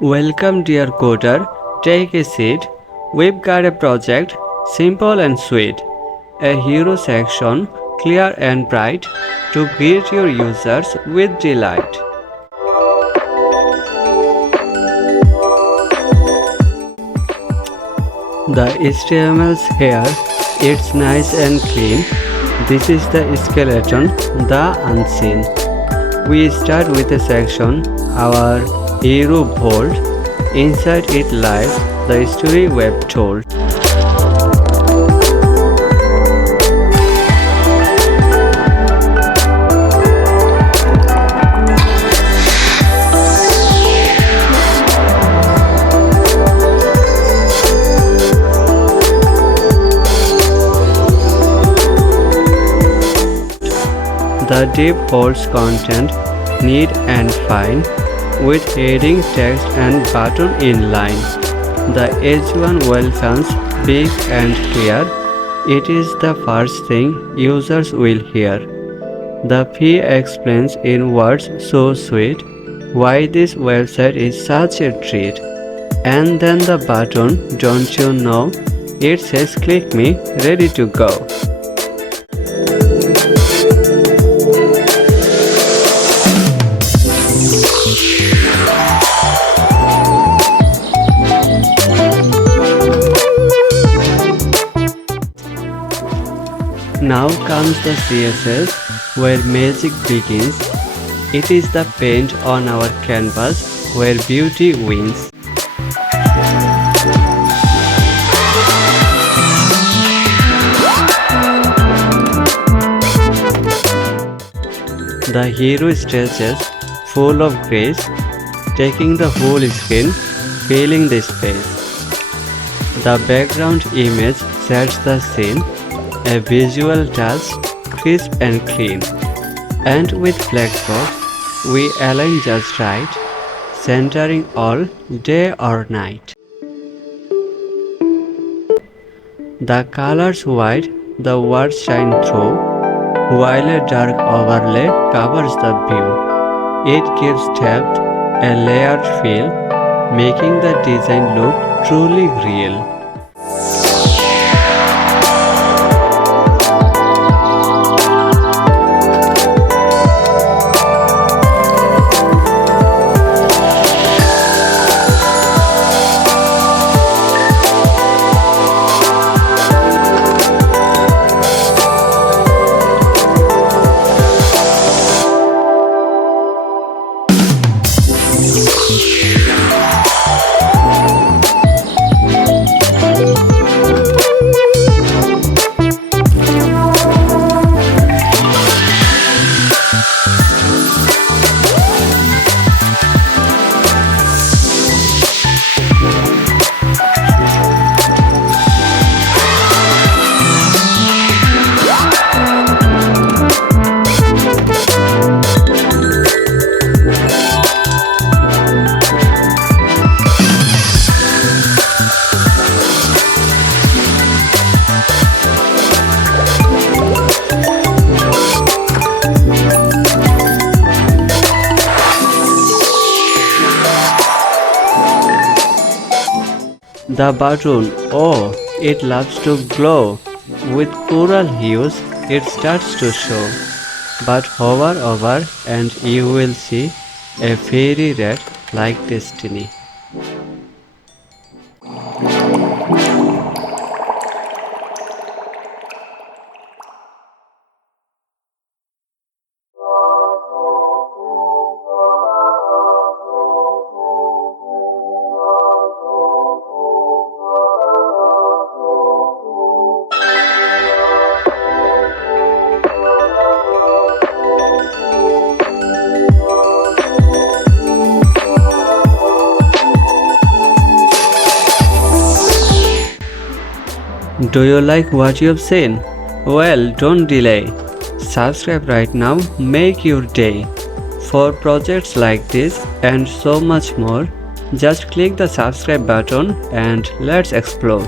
Welcome dear coder, take a seat. We've got a project, simple and sweet. A hero section, clear and bright, to greet your users with delight. The HTML's here, it's nice and clean. This is the skeleton, the unseen. We start with a section, our hero bold. Inside it lies the story we've told. The div holds content neat and fine, with heading, text and button in line. The H1 welcomes big and clear. It is the first thing users will hear. The P explains in words so sweet why this website is such a treat. And then the button, don't you know, it says click me, ready to go. Now comes the CSS, where magic begins. It is the paint on our canvas where beauty wins. The hero stretches, full of grace, taking the whole screen, filling the space. The background image sets the scene, a visual touch, crisp and clean. And with flexbox, we align just right, centering all day or night. The colors white, the words shine through, while a dark overlay covers the view. It gives depth, a layered feel, making the design look truly real. The button, oh, it loves to glow. With coral hues, it starts to show. But hover over and you will see a fairy red like destiny. Do you like what you have seen? Well, don't delay. Subscribe right now, make your day. For projects like this and so much more, just click the subscribe button and let's explore.